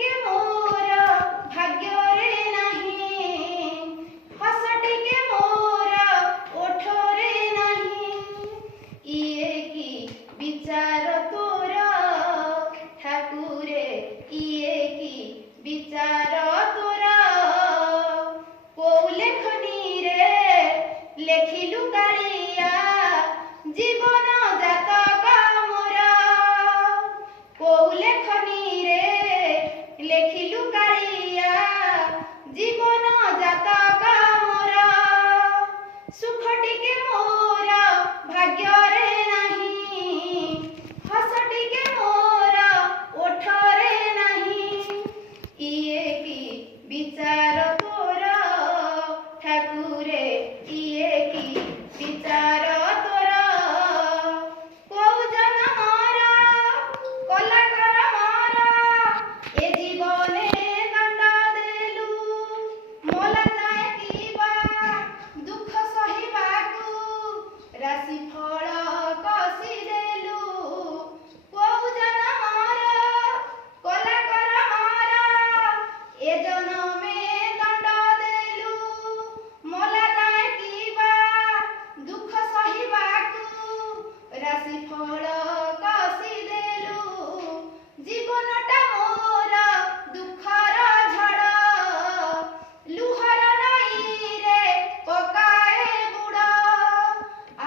ଟିକେ ମୋର ଭାଗ୍ୟରେ ନାହିଁ, ହସ ଟିକେ ମୋର ଓଠରେ ନାହିଁ। ଇଏ କି ବିଚାର ତୋର ଠାକୁରେ, ଇଏ କି ବିଚାର ତୋର। କୋଉ ଲେଖନୀରେ ଲେଖିଲୁ କାଳିଆ ଜୀବନ ଜାତକ ମୋର। କୋଉ ଲେଖନୀରେ ଲେଖିଲୁ କାଳିଆ ଜୀବନ ଜାତକ ମୋର। ସୁଖ ଟିକେ ମୋର ଭାଗ୍ୟରେ ନାହିଁ, ହସ ଟିକେ ମୋର ଓଠରେ ନାହିଁ। ଇଏ କି ବିଚାର ତୋର ଠାକୁରେ, ଇଏ କି ବିଚାର ତୋର। କୋଉ ଜନମର କଲା କରମର ଏ ଜୀବନେ ଦଣ୍ଡ ଦେଲୁ। ମଲା ଯାଏ କିବା ଦୁଃଖ ସହିବାକୁ ରାଶି ଫଳ କଷି ଦେଲୁ। କୋଉ ଜନମର କଲା କରମର ଏ ଜନମେ ଦଣ୍ଡ ଦେଲୁ। ମଲା ଯାଏ କିବା ଦୁଃଖ ସହିବାକୁ ରାଶି ଫଳ କଷି ଦେଲୁ। ଜୀବନଟା ମୋର ଦୁଃଖର ଝଡ଼, ଲୁହର ନଈରେ ପକାଏ ବୁଡ଼।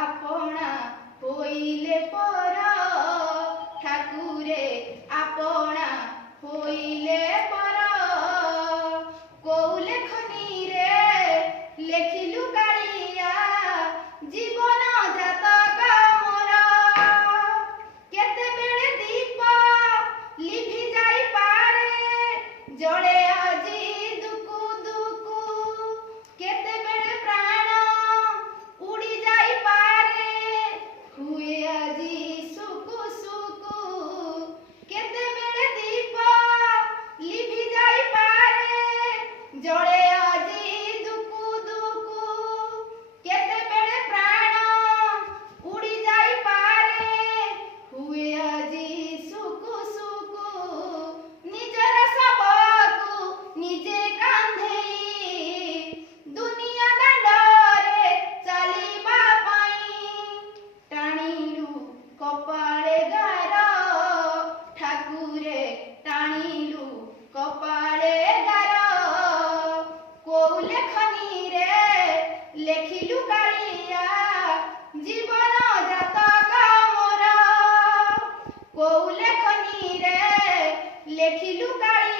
ଆପଣା ହୋଇଲେ ପର ଠାକୁରେ, ଆପଣା ହୋଇଲେ ପର। କୋଉ ଲେଖନୀରେ ଲେଖିଲୁ କାଳିଆ ଜୀବନ ଜାତକ ମୋର। କେତେବେଳେ ଦୀପ ଲିଭି ଯାଇପାରେ ଜଳେ ଆଜି ଦୁକୁ ଦୁକୁ। କେତେବେଳେ ପ୍ରାଣ ଉଡ଼ି ଯାଇପାରେ ହୁଏ ଆଜି ସୁକୁ ସୁକୁ। କେତେବେଳେ ଦୀପ ଲିଭି ଯାଇପାରେ ଜଳେ ଆଜି ଦୁକୁ ଦୁକୁ। କେତେବେଳେ ପ୍ରାଣ ଉଡ଼ି ଯାଇପାରେ ହୁଏ ଆଜି ସୁକୁ ସୁକୁ। ନିଜର ଶବକୁ ନିଜେ କାନ୍ଧେଇ ଦୁନିଆ ଦାଣ୍ଡରେ ଚାଲିବା ପାଇଁ ଟାଣିଲୁ କପାଳେ ଗାର ଠାକୁରେ, ଟାଣିଲୁ କପାଳେ ଗାର। କୋଉ ଲେଖନୀରେ ଲେଖିଲୁ କାଳିଆ ଜୀବନ ଜାତକ ମୋର। କୋଉ ଲେଖନୀରେ ଲେଖିଲୁ କାଳିଆ